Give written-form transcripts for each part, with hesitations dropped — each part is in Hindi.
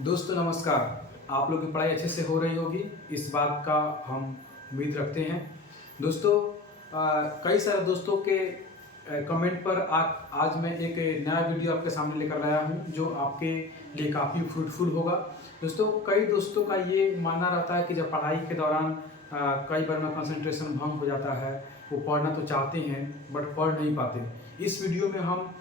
दोस्तों नमस्कार। आप लोग की पढ़ाई अच्छे से हो रही होगी, इस बात का हम उम्मीद रखते हैं। दोस्तों कई सारे दोस्तों के कमेंट पर आज मैं एक नया वीडियो आपके सामने लेकर आया हूं जो आपके लिए काफ़ी फ्रूटफुल होगा। दोस्तों कई दोस्तों का ये मानना रहता है कि जब पढ़ाई के दौरान कई बार में कंसंट्रेशन भंग हो जाता है, वो पढ़ना तो चाहते हैं बट पढ़ नहीं पाते। इस वीडियो में हम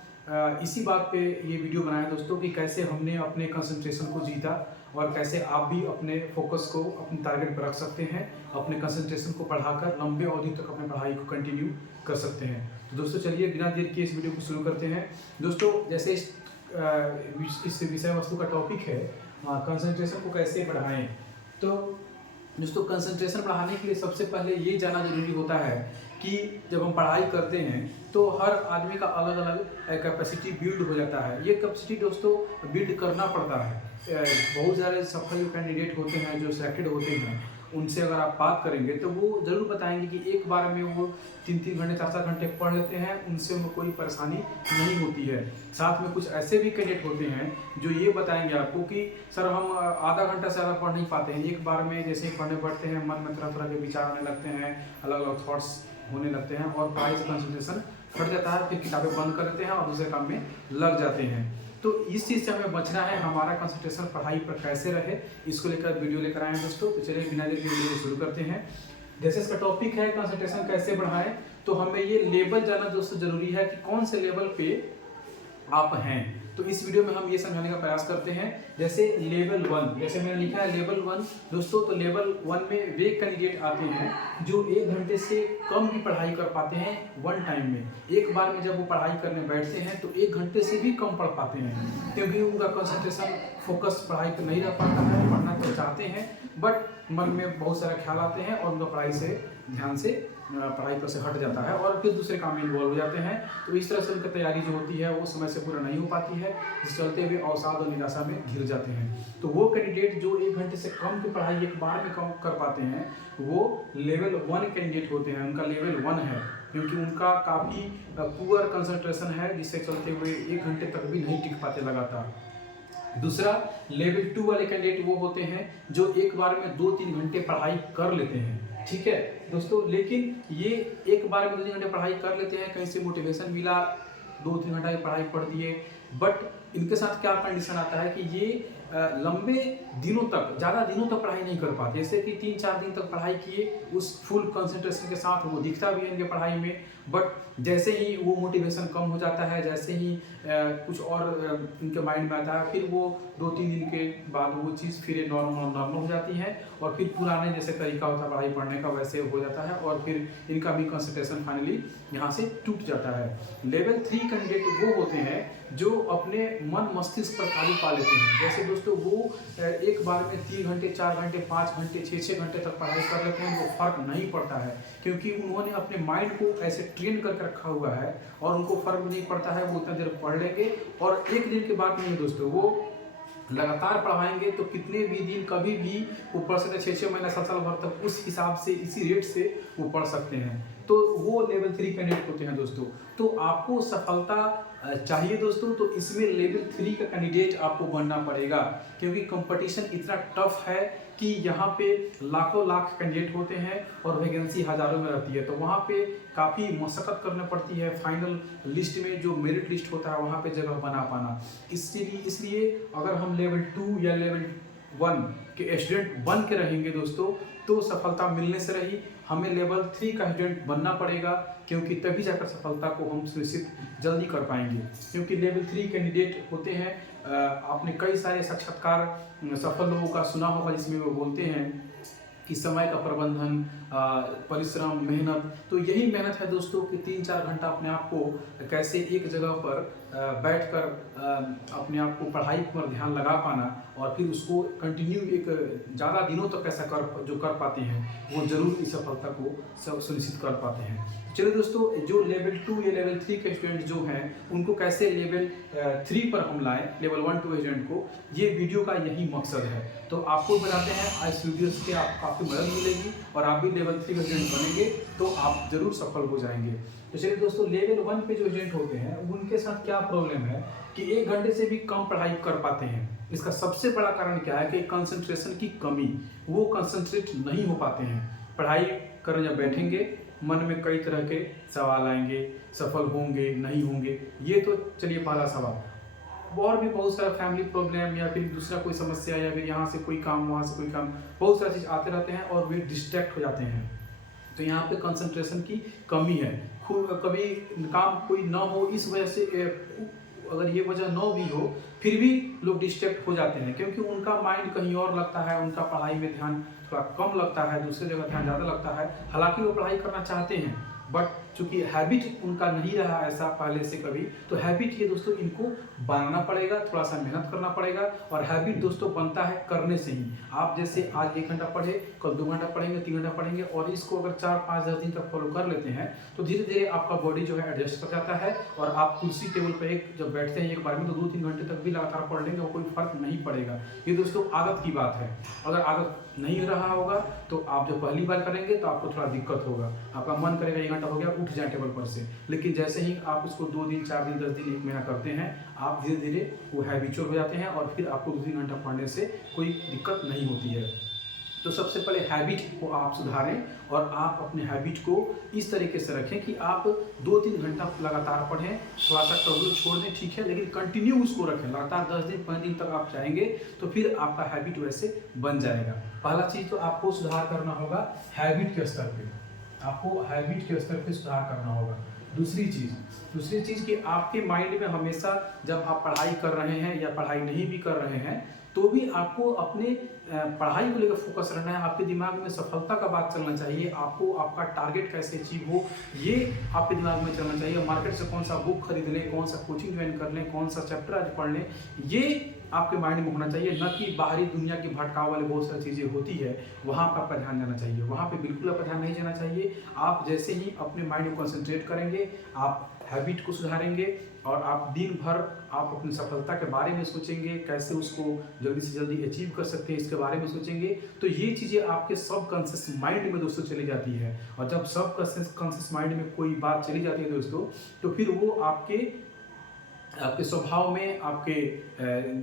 इसी बात पे ये वीडियो बनाया दोस्तों कि कैसे हमने अपने कंसंट्रेशन को जीता और कैसे आप भी अपने फोकस को अपने टारगेट पर रख सकते हैं, अपने कंसंट्रेशन को बढ़ाकर लंबे अवधि तक अपने पढ़ाई को कंटिन्यू कर सकते हैं। तो दोस्तों चलिए बिना देर के इस वीडियो को शुरू करते हैं। दोस्तों जैसे इस विषय वस्तु का टॉपिक है कंसंट्रेशन को कैसे बढ़ाएं, तो दोस्तों कंसंट्रेशन बढ़ाने के लिए सबसे पहले ये जानना जरूरी होता है कि जब हम पढ़ाई करते हैं तो हर आदमी का अलग अलग कैपेसिटी बिल्ड हो जाता है। ये कैपेसिटी दोस्तों बिल्ड करना पड़ता है। बहुत सारे सफल कैंडिडेट होते हैं जो सिलेक्टेड होते हैं, उनसे अगर आप बात करेंगे तो वो ज़रूर बताएंगे कि एक बार में वो 3-3 घंटे 4-4 घंटे पढ़ लेते हैं, उनसे उनको कोई परेशानी नहीं होती है। साथ में कुछ ऐसे भी कैंडिडेट होते हैं जो ये बताएंगे आपको कि सर हम आधा घंटा से ज़्यादा पढ़ नहीं पाते हैं, एक बार में जैसे ही पढ़ने बैठते हैं मन में तरह तरह के विचार आने लगते हैं, अलग अलग थॉट्स होने लगते हैं और पढ़ाई से कंसंट्रेशन फट जाता है। फिर किताबें बंद कर देते हैं और दूसरे काम में लग जाते हैं। तो इस चीज़ से हमें बचना है, हमारा कंसंट्रेशन पढ़ाई पर कैसे रहे, इसको लेकर वीडियो लेकर आए हैं दोस्तों। तो चलिए बिना देर के वीडियो को शुरू करते हैं। जैसे इसका टॉपिक है कंसंट्रेशन कैसे बढ़ाएं, तो हमें ये लेवल जानना दोस्तों जरूरी है कि कौन से लेवल पे आप हैं। तो इस वीडियो में हम ये समझाने का प्रयास करते हैं। जैसे लेवल 1, जैसे मैंने लिखा है लेवल 1 दोस्तों, तो लेवल 1 में वे कैंडिडेट आते हैं जो 1 घंटे से कम भी पढ़ाई कर पाते हैं वन टाइम में। एक बार में जब वो पढ़ाई करने बैठते हैं तो 1 घंटे से भी कम पढ़ पाते हैं, क्योंकि उनका कंसंट्रेशन फोकस पढ़ाई पर नहीं रह पाता है। पढ़ना तो चाहते हैं बट मन में बहुत सारे ख्याल आते हैं और उनका पढ़ाई से ध्यान से पढ़ाई पर से हट जाता है और फिर दूसरे काम में इन्वॉल्व हो जाते हैं। तो इस तरह से उनकी तैयारी जो होती है वो समय से पूरा नहीं हो पाती है, जिस चलते हुए अवसाद और निराशा में घिर जाते हैं। तो वो कैंडिडेट जो 1 घंटे से कम की पढ़ाई एक बार में कम कर पाते हैं वो लेवल 1 कैंडिडेट होते हैं। उनका लेवल 1 है क्योंकि उनका काफ़ी पुअर कंसंट्रेशन है, जिससे चलते हुए 1 घंटे तक भी नहीं टिक पाते लगातार। दूसरा लेवल 2 वाले कैंडिडेट वो होते हैं जो एक बार में 2-3 घंटे पढ़ाई कर लेते हैं। ठीक है दोस्तों, लेकिन ये एक बार में 2-3 घंटे पढ़ाई कर लेते हैं, कहीं से मोटिवेशन मिला, 2-3 घंटा की पढ़ाई पढ़ दिए, बट इनके साथ क्या कंडीशन आता है कि ये लंबे दिनों तक, ज़्यादा दिनों तक पढ़ाई नहीं कर पाते। जैसे कि 3-4 दिन तक पढ़ाई किए उस फुल कंसंट्रेशन के साथ, वो दिखता भी है इनके पढ़ाई में, बट जैसे ही वो मोटिवेशन कम हो जाता है, जैसे ही कुछ और इनके माइंड में आता है, फिर वो 2-3 दिन के बाद वो चीज़ फिर नॉर्मल हो जाती है और फिर पुराने जैसे तरीका होता है पढ़ाई पढ़ने का वैसे हो जाता है और फिर इनका भी कंसंट्रेशन फाइनली यहाँ से टूट जाता है। लेवल 3 कैंडिडेट वो होते हैं जो अपने मन मस्तिष्क पर काबू पा लेते हैं। जैसे दोस्तों वो एक बार में 3 घंटे 4 घंटे 5 घंटे 6-6 घंटे तक पढ़ाई कर लेते हैं, वो फर्क नहीं पड़ता है क्योंकि उन्होंने अपने माइंड को ऐसे ट्रेन करके रखा हुआ है और उनको फर्क नहीं पड़ता है। वो उतना देर पढ़ लेंगे और एक दिन की बात नहीं दोस्तों, वो लगातार पढ़ाएंगे तो कितने भी दिन कभी भी वो पढ़ सकते हैं, 6-6 महीना 7 साल भर तक उस हिसाब से इसी रेट से वो पढ़ सकते हैं। तो वो लेवल 3 कैंडिडेट होते हैं दोस्तों। तो आपको सफलता चाहिए दोस्तों, तो इसमें लेवल 3 का कैंडिडेट आपको बनना पड़ेगा क्योंकि कंपटीशन इतना टफ है कि यहाँ पे लाखों लाख कैंडिडेट होते हैं और वैकेंसी हज़ारों में रहती है। तो वहाँ पे काफ़ी मशक्क़त करनी पड़ती है, फाइनल लिस्ट में जो मेरिट लिस्ट होता है वहाँ पे जगह बना पाना। इसलिए अगर हम लेवल 2 या लेवल 1 के स्टूडेंट बन के रहेंगे दोस्तों तो सफलता मिलने से रही। हमें लेवल 3 का स्टूडेंट बनना पड़ेगा क्योंकि तभी जाकर सफलता को हम सुनिश्चित जल्दी कर पाएंगे। क्योंकि लेवल 3 कैंडिडेट होते हैं, आपने कई सारे साक्षात्कार सफल लोगों का सुना होगा जिसमें वो बोलते हैं कि समय का प्रबंधन, परिश्रम, मेहनत। तो यही मेहनत है दोस्तों कि 3-4 घंटा अपने आप को कैसे एक जगह पर बैठकर अपने आप को पढ़ाई पर ध्यान लगा पाना और फिर उसको कंटिन्यू एक ज़्यादा दिनों तक ऐसा कर पाते हैं, वो ज़रूर इस सफलता को सुनिश्चित कर पाते हैं। चलिए दोस्तों, जो लेवल 2 या लेवल 3 के स्टूडेंट जो हैं उनको कैसे लेवल 3 पर हम लाएं, लेवल 1-2 स्टूडेंट को, ये वीडियो का यही मकसद है। तो आपको बताते हैं आज वीडियो से आपको काफ़ी मदद मिलेगी और आप भी लेवल 3 का स्टूडेंट बनेंगे तो आप ज़रूर सफल हो जाएंगे। तो चलिए दोस्तों, लेवल 1 पे जो एजेंट होते हैं उनके साथ क्या प्रॉब्लम है कि 1 घंटे से भी कम पढ़ाई कर पाते हैं। इसका सबसे बड़ा कारण क्या है कि कंसंट्रेशन की कमी, वो कंसंट्रेट नहीं हो पाते हैं। पढ़ाई करने जब बैठेंगे मन में कई तरह के सवाल आएंगे, सफल होंगे नहीं होंगे, ये तो चलिए पहला सवाल। और भी बहुत सारा फैमिली प्रॉब्लम या फिर दूसरा कोई समस्या या फिर यहाँ से कोई काम वहाँ से कोई काम, बहुत सारी चीज़ आते रहते हैं और वे डिस्ट्रैक्ट हो जाते हैं। तो यहाँ पे कंसंट्रेशन की कमी है। कभी काम कोई ना हो, इस वजह से अगर ये वजह ना भी हो फिर भी लोग डिस्ट्रैक्ट हो जाते हैं, क्योंकि उनका माइंड कहीं और लगता है, उनका पढ़ाई में ध्यान थोड़ा कम लगता है, दूसरी जगह ध्यान ज़्यादा लगता है। हालांकि वो पढ़ाई करना चाहते हैं, बट चूंकि हैबिट उनका नहीं रहा ऐसा पहले से कभी, तो हैबिट ये दोस्तों इनको बनाना पड़ेगा, थोड़ा सा मेहनत करना पड़ेगा। और हैबिट दोस्तों बनता है करने से ही। आप जैसे आज 1 घंटा पढ़े, कल 2 घंटा पढ़ेंगे, 3 घंटा पढ़ेंगे, और इसको अगर 4, 5, 10 दिन तक फॉलो कर लेते हैं तो धीरे धीरे आपका बॉडी जो है एडजस्ट कर जाता है। और आप कुर्सी टेबल पर एक जब बैठते हैं एक बार में, तो 2-3 घंटे तक भी लगातार पढ़ लेंगे और कोई फर्क नहीं पड़ेगा। ये दोस्तों आदत की बात है। अगर आदत नहीं रहा होगा तो आप जब पहली बार करेंगे तो आपको थोड़ा दिक्कत होगा, आपका मन करेगा 1 घंटा हो गया उठ जाए टेबल पर से। लेकिन जैसे ही आप इसको 2 दिन, 4 दिन, 10 दिन, 1 महीना करते हैं, आप धीरे धीरे वो हैबिचुअल हो जाते हैं और फिर आपको 2-3 घंटा पढ़ने से कोई दिक्कत नहीं होती है। तो सबसे पहले हैबिट को आप सुधारें और आप अपने हैबिट को इस तरीके से रखें कि आप 2-3 घंटा लगातार पढ़ें, थोड़ा सा कभी छोड़ दें ठीक है, लेकिन कंटिन्यू उसको रखें। लगातार 10 दिन 5 दिन तक आप जाएंगे तो फिर आपका हैबिट वैसे बन जाएगा। पहला चीज़ तो आपको सुधार करना होगा हैबिट के स्तर पे, आपको हैबिट के स्तर पे सुधार करना होगा। दूसरी चीज़ कि आपके माइंड में हमेशा जब आप पढ़ाई कर रहे हैं या पढ़ाई नहीं भी कर रहे हैं तो भी आपको अपने पढ़ाई को लेकर फोकस रहना है। आपके दिमाग में सफलता का बात चलना चाहिए, आपको आपका टारगेट कैसे अचीव हो ये आपके दिमाग में चलना चाहिए। मार्केट से कौन सा बुक खरीद लें, कौन सा कोचिंग ज्वाइन कर लें, कौन सा चैप्टर आज पढ़ लें, ये आपके माइंड में होना चाहिए। न कि बाहरी दुनिया की भटकाव वाले बहुत सारी चीज़ें होती है वहाँ पर आपका ध्यान जाना चाहिए, वहाँ पर बिल्कुल आपका ध्यान नहीं जाना चाहिए। आप जैसे ही अपने माइंड को कंसंट्रेट करेंगे, आप हैबिट को सुधारेंगे और आप दिन भर आप अपनी सफलता के बारे में सोचेंगे, कैसे उसको जल्दी से जल्दी अचीव कर सकते हैं इसके बारे में सोचेंगे, तो ये चीज़ें आपके सब कॉन्शियस माइंड में दोस्तों चली जाती है। और जब सब कॉन्शियस माइंड में कोई बात चली जाती है दोस्तों, तो फिर वो आपके स्वभाव में, आपके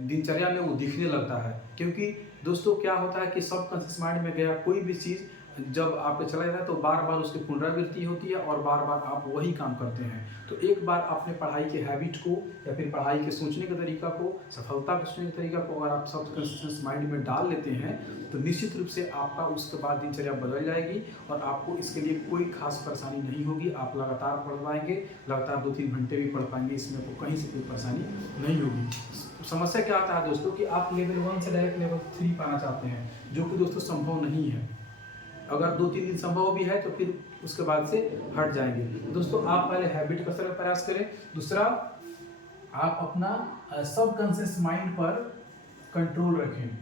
दिनचर्या में वो दिखने लगता है। क्योंकि दोस्तों क्या होता है कि सब कॉन्शियस माइंड में गया कोई भी चीज़ जब आपको चला जाता है तो बार बार उसकी पुनरावृत्ति होती है और बार बार आप वही काम करते हैं। तो एक बार अपने पढ़ाई के हैबिट को या फिर पढ़ाई के सोचने के तरीका को, सफलता के सोचने के तरीका को अगर आप सबकॉन्शियस माइंड में डाल लेते हैं तो निश्चित रूप से आपका उसके बाद दिनचर्या बदल जाएगी और आपको इसके लिए कोई खास परेशानी नहीं होगी। आप लगातार पढ़ पाएंगे, लगातार 2-3 घंटे भी पढ़ पाएंगे, इसमें आपको कहीं से कोई परेशानी नहीं होगी। समस्या क्या आता है दोस्तों कि आप लेवल 1 से डायरेक्ट लेवल 3 पाना चाहते हैं, जो कि दोस्तों संभव नहीं है। अगर 2-3 दिन संभव भी है तो फिर उसके बाद से हट जाएंगे। दोस्तों आप पहले हैबिट का प्रयास करें। दूसरा, आप अपना सबकॉन्शियस माइंड पर कंट्रोल रखें।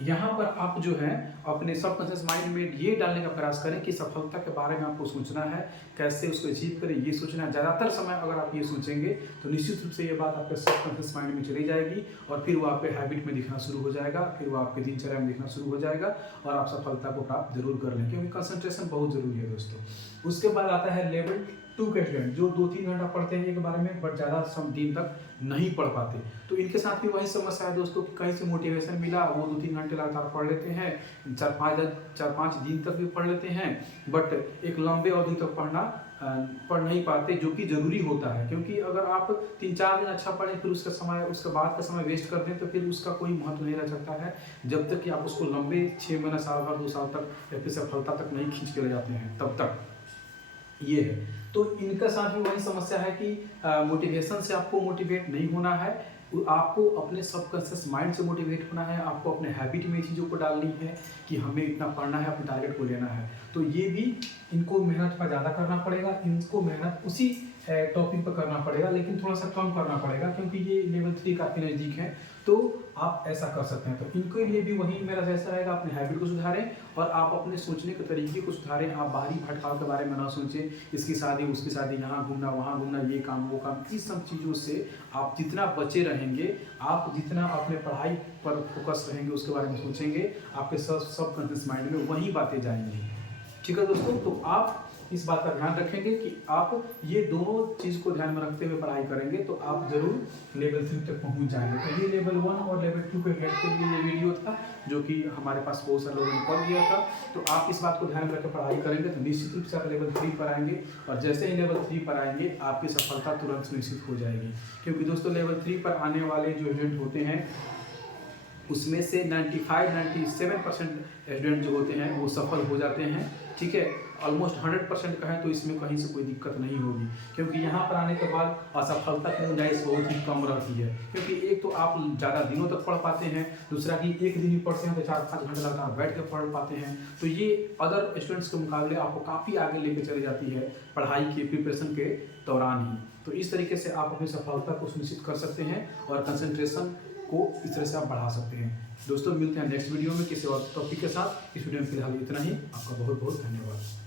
यहाँ पर आप जो है अपने सबकॉन्शियस माइंड में ये डालने का प्रयास करें कि सफलता के बारे में आपको सोचना है, कैसे उसको अचीव करें ये सोचना है। ज़्यादातर समय अगर आप ये सोचेंगे तो निश्चित रूप से ये बात आपके सबकॉन्शियस माइंड में चली जाएगी और फिर वो आपके हैबिट में दिखना शुरू हो जाएगा, फिर वो आपके दिनचर्या में दिखना शुरू हो जाएगा और आप सफलता को प्राप्त जरूर कर लें, क्योंकि कंसंट्रेशन बहुत जरूरी है दोस्तों। उसके बाद आता है लेवल 2 के स्टूडेंट, जो 2-3 घंटा पढ़ते हैं एक बारे में बट ज़्यादा दिन तक नहीं पढ़ पाते। तो इनके साथ भी वही समस्या है दोस्तों कि कहीं से मोटिवेशन मिला, वो 2-3 घंटे लगातार पढ़ लेते हैं, 4-5 दिन तक भी पढ़ लेते हैं, बट एक लंबे अवधि तक पढ़ नहीं पाते, जो कि ज़रूरी होता है। क्योंकि अगर आप 3-4 दिन अच्छा पढ़ें फिर उसके बाद का समय वेस्ट कर दें तो फिर उसका कोई महत्व नहीं रह सकता है, जब तक कि आप उसको लंबे 6 महीना, साल भर, 2 साल तक या फिर सफलता तक नहीं खींच के ले जाते हैं तब तक। ये है तो इनका साथ भी वही समस्या है कि मोटिवेशन से आपको मोटिवेट नहीं होना है, आपको अपने सबकॉन्शियस माइंड से मोटिवेट होना है। आपको अपने हैबिट में चीज़ों को डालनी है कि हमें इतना पढ़ना है, अपने टारगेट को लेना है। तो ये भी इनको मेहनत पर ज़्यादा करना पड़ेगा, इनको मेहनत उसी टॉपिक पर करना पड़ेगा, लेकिन थोड़ा सा कम करना पड़ेगा क्योंकि ये लेवल 3 काफ़ी नज़दीक है। तो आप ऐसा कर सकते हैं। तो इनके लिए भी वही मेरा फैसला रहेगा, अपने हैबिट को सुधारें और आप अपने सोचने के तरीके को सुधारें। आप बाहरी भटकाव के बारे में ना सोचें, इसकी शादी, उसकी शादी, यहाँ घूमना, वहाँ घूमना, ये काम, वो काम, इस सब चीज़ों से आप जितना बचे रहेंगे, आप जितना अपने पढ़ाई पर फोकस रहेंगे, उसके बारे में सोचेंगे, आपके सबकॉन्शियस माइंड में वही बातें जाएंगी। ठीक है दोस्तों, तो आप इस बात का ध्यान रखेंगे कि आप ये दोनों चीज़ को ध्यान में रखते हुए पढ़ाई करेंगे तो आप जरूर लेवल 3 तक पहुंच जाएंगे। तो ये लेवल 1 और लेवल 2 के गेट के लिए ये वीडियो था जो कि हमारे पास बहुत सारे लोगों ने कॉल किया था। तो आप इस बात को ध्यान में रखकर पढ़ाई करेंगे तो निश्चित रूप से आप लेवल 3 पर आएंगे, और जैसे ही लेवल 3 पर आएंगे आपकी सफलता तुरंत सुनिश्चित हो जाएगी। क्योंकि दोस्तों लेवल 3 पर आने वाले जो स्टूडेंट होते हैं उसमें से 95-97% स्टूडेंट जो होते हैं वो सफल हो जाते हैं। ठीक है, ऑलमोस्ट 100% कहें तो इसमें कहीं से कोई दिक्कत नहीं होगी, क्योंकि यहाँ पर आने के बाद असफलता की गुंजाइश बहुत ही कम रहती है। क्योंकि एक तो आप ज़्यादा दिनों तक पढ़ पाते हैं, दूसरा कि एक दिन ही पढ़ते हैं तो 4-5 घंटे लगातार बैठ कर पढ़ पाते हैं। तो ये अदर स्टूडेंट्स के मुकाबले आपको काफ़ी आगे लेके चली जाती है पढ़ाई के प्रिपरेशन के दौरान ही। तो इस तरीके से आप अपनी सफलता को सुनिश्चित कर सकते हैं और कंसंट्रेशन को इस तरह से आप बढ़ा सकते हैं। दोस्तों मिलते हैं नेक्स्ट वीडियो में किसी और टॉपिक के साथ। इस वीडियो में फिलहाल इतना ही। आपका बहुत बहुत धन्यवाद।